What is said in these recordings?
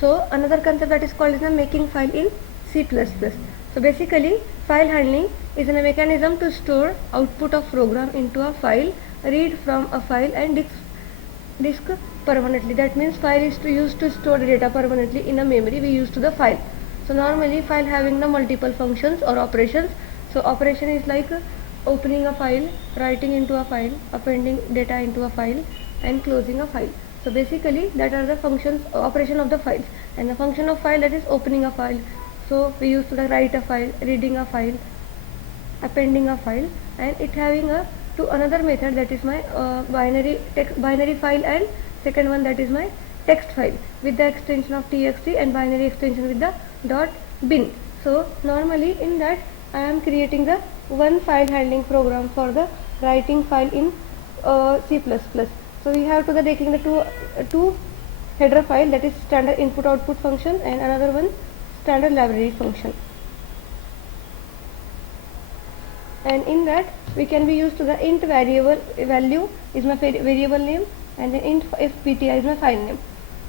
So another concept that is called is the making file in C++. So basically file handling is a mechanism to store output of program into a file, read from a file and disk permanently. That means file is used to store the data permanently in a memory we use to the file. So normally file having the multiple functions or operations. So operation is like opening a file, writing into a file, appending data into a file and closing a file. So basically that are the functions operation of the files, and the function of file, that is opening a file. So we used to write a file, reading a file, appending a file, and it having a to another method, that is my binary file, and second one, that is my text file with the extension of txt and binary extension with the .bin. So normally in that I am creating the one file handling program for the writing file in C++. So we have to the taking the two header file, that is standard input output function and another one standard library function. And in that we can be used to the int variable value is my variable name, and the int fptr is my file name.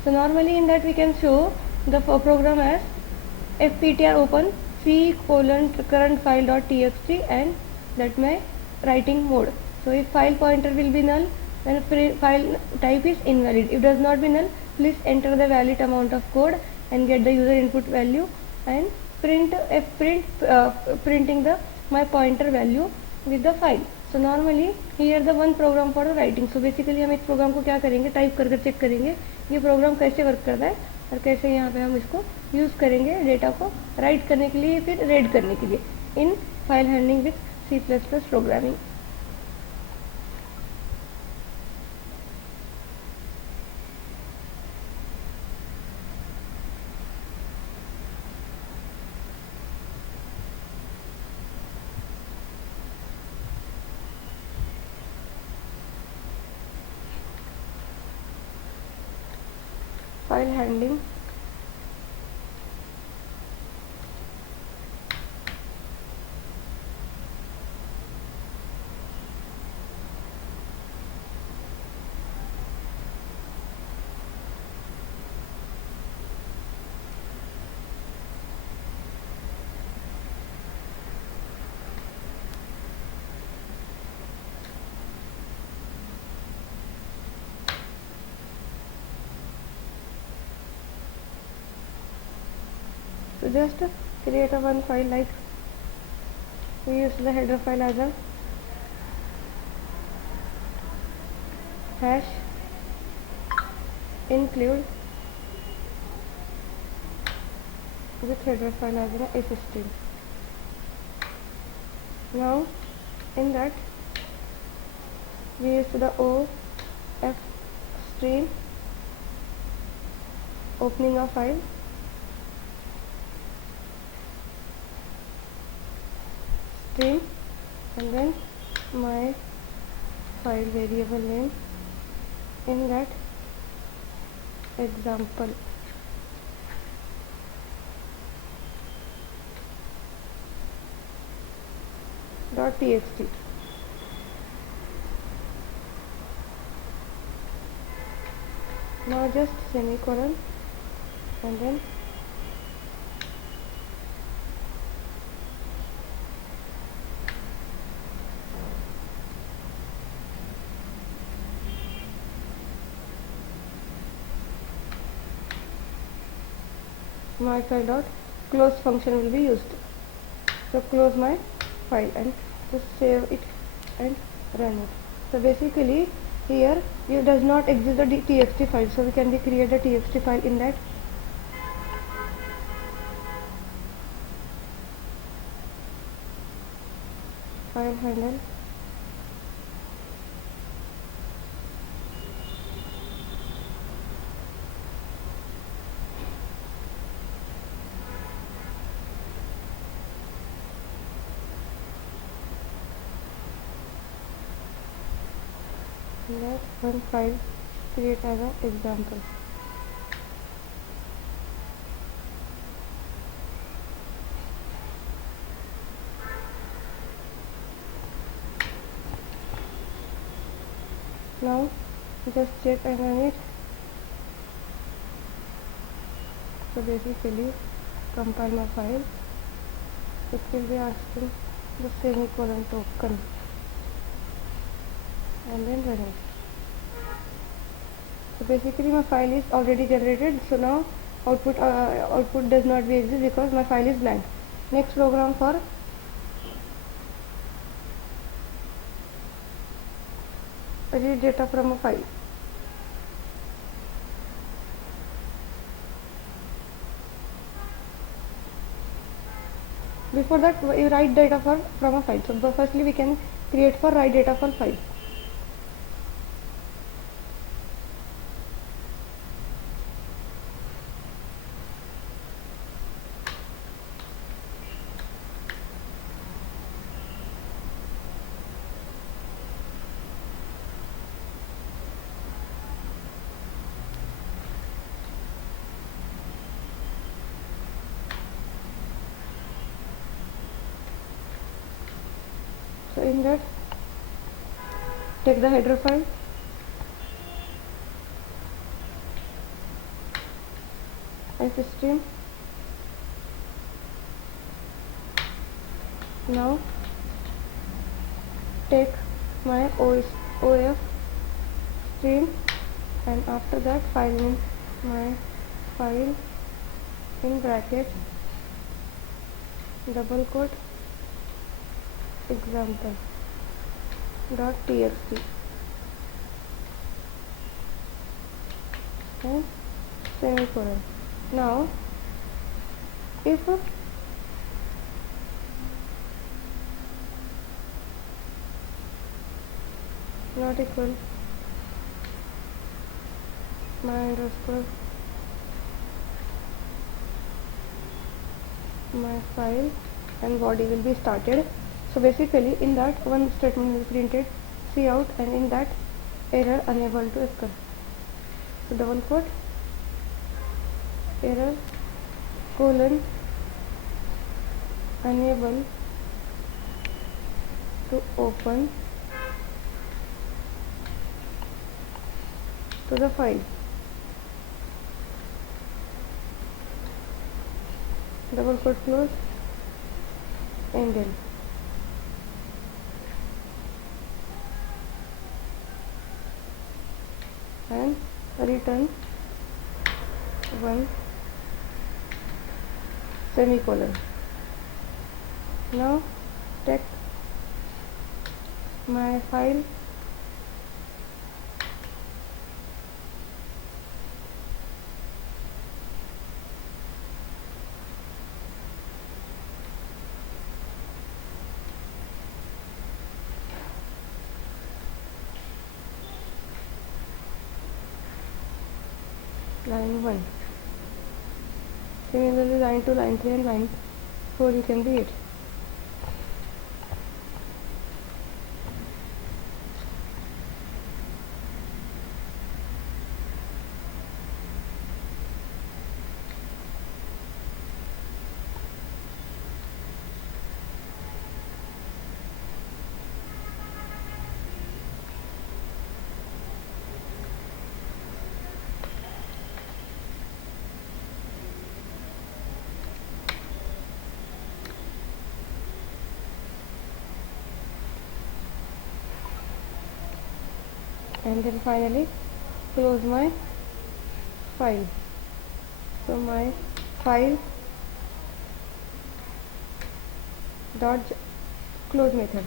So normally in that we can show the program as fptr open c current file.txt and that my writing mode. So if file pointer will be null, then file type is invalid. If does not be null, please enter the valid amount of code and get the user input value and printing the my pointer value with the file. So normally here the one program for the writing. So basically हम इस programme को क्या करेंगे, type कर check करेंगे ये programme कैसे work करता है और कैसे यहाँ पे हम इसको यूज़ करेंगे डेटा को राइट करने के लिए फिर रीड करने के लिए in file handling with C++ programming. File handling. So just create a one file, like we use the header file as a hash include with header file as an assistant. Now in that we use the of stream opening a file, stream, and then my file variable name in that example .txt. Now just semicolon and then my file dot close function will be used. So close my file and just save it and run it. So basically here it does not exist the txt file, so we can create a txt file in that. File handle let one file create as an example. Now just check and run it. So basically compile my file, it will be asking the semicolon token and then run it. So basically my file is already generated, so now output does not be exist because my file is blank. Next program for read data from a file. Before that you write data from a file. So firstly we can create for write data for file. So in that, take the header file, stream. Now take my OF stream, and after that file name, my file in bracket double quote example dot txt and semicolon. Now if not equal my underscore my file and body will be started. So basically in that one statement will be printed cout, and in that error unable to occur. So double quote error colon unable to open to the file. Double quote close, ended. And return one semicolon. Now take my file line 1. Similarly line 2, line 3 and line 4 you can read. And then finally close my file. So my file dot close method.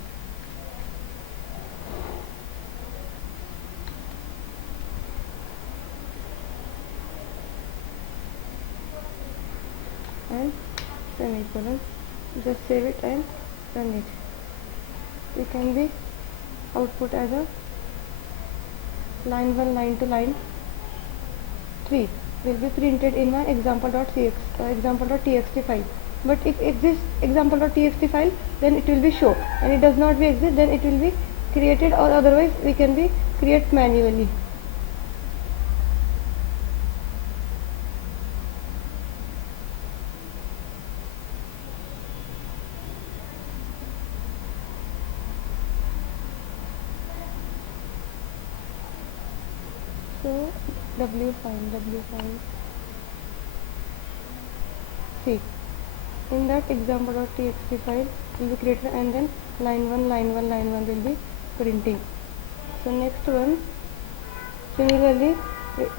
And semicolon. Just save it and run it. It can be output as a line 1, line 2, line 3 will be printed in my example.txt file. But if exists example.txt file, then it will be show, and it does not be exist, then it will be created, or otherwise we can be create manually. So w file see, in that example.txt file will be created, and then line 1 will be printing. So next one, similarly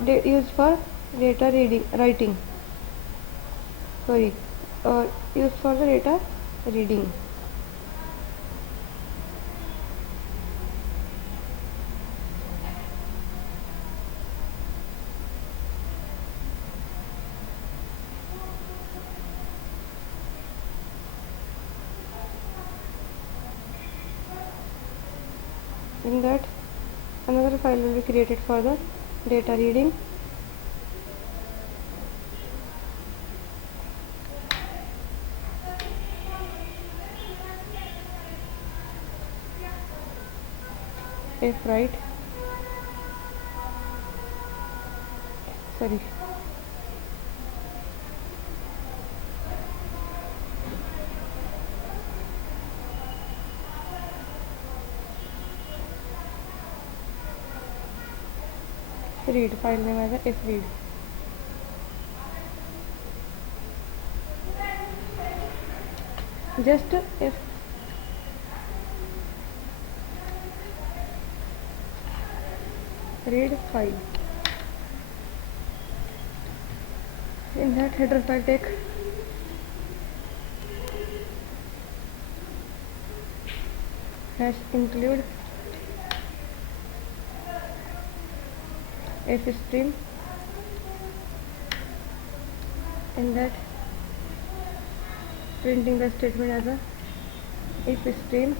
used for data writing, sorry, used for the data reading. In that, another file will be created for the data reading. Write, sorry, read, file name as a read. Just if read file. In that header file, take #include stream. In that, printing the statement as a if stream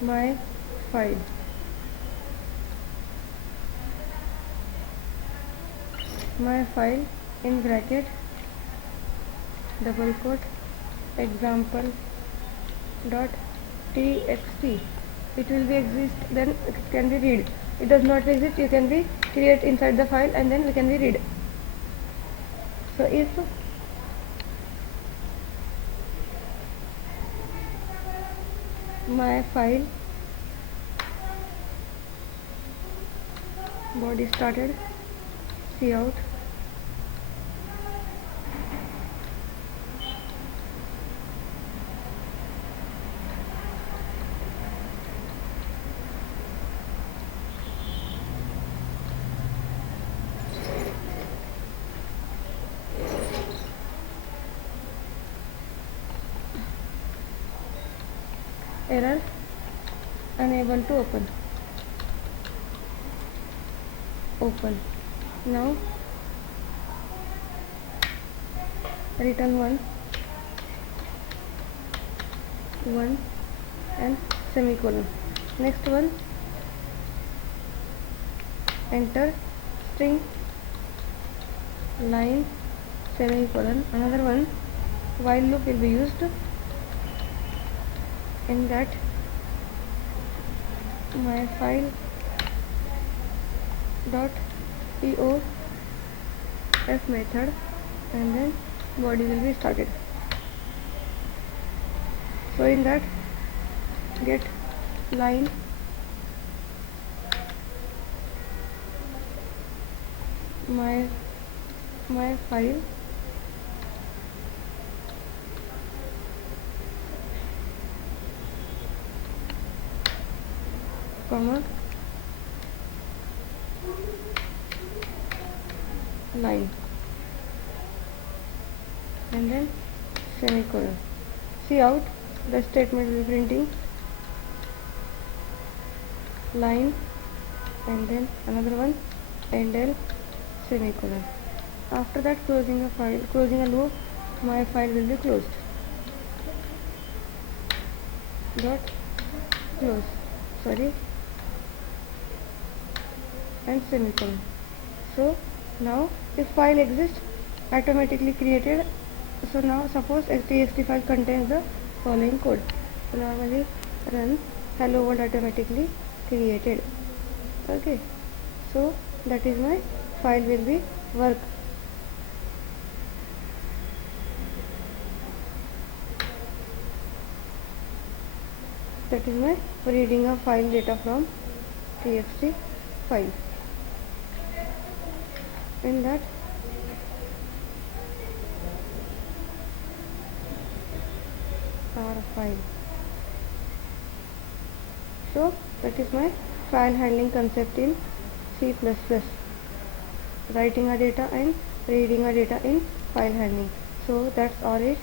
my file. My file in bracket double quote example dot txt. It will be exist, then it can be read. It does not exist, you can be create inside the file, and then we can be read. So if my file body started cout error unable to open. Now return 1 and semicolon. Next one, enter string line semicolon. Another one, while loop will be used. In that, my file dot eof method, and then body will be started. So in that, get line my file comma line, and then semicolon. See out, the statement will be printing line, and then another one, endl semicolon. After that, closing a loop, my file will be closed. Dot close, sorry, and semicolon. So now if file exists, automatically created. So now suppose txt file contains the following code. So normally run hello world automatically created. Okay, so that is my file will be work. That is my reading of file data from txt file. In that, file. So that is my file handling concept in C++, writing a data and reading a data in file handling. So that's all it.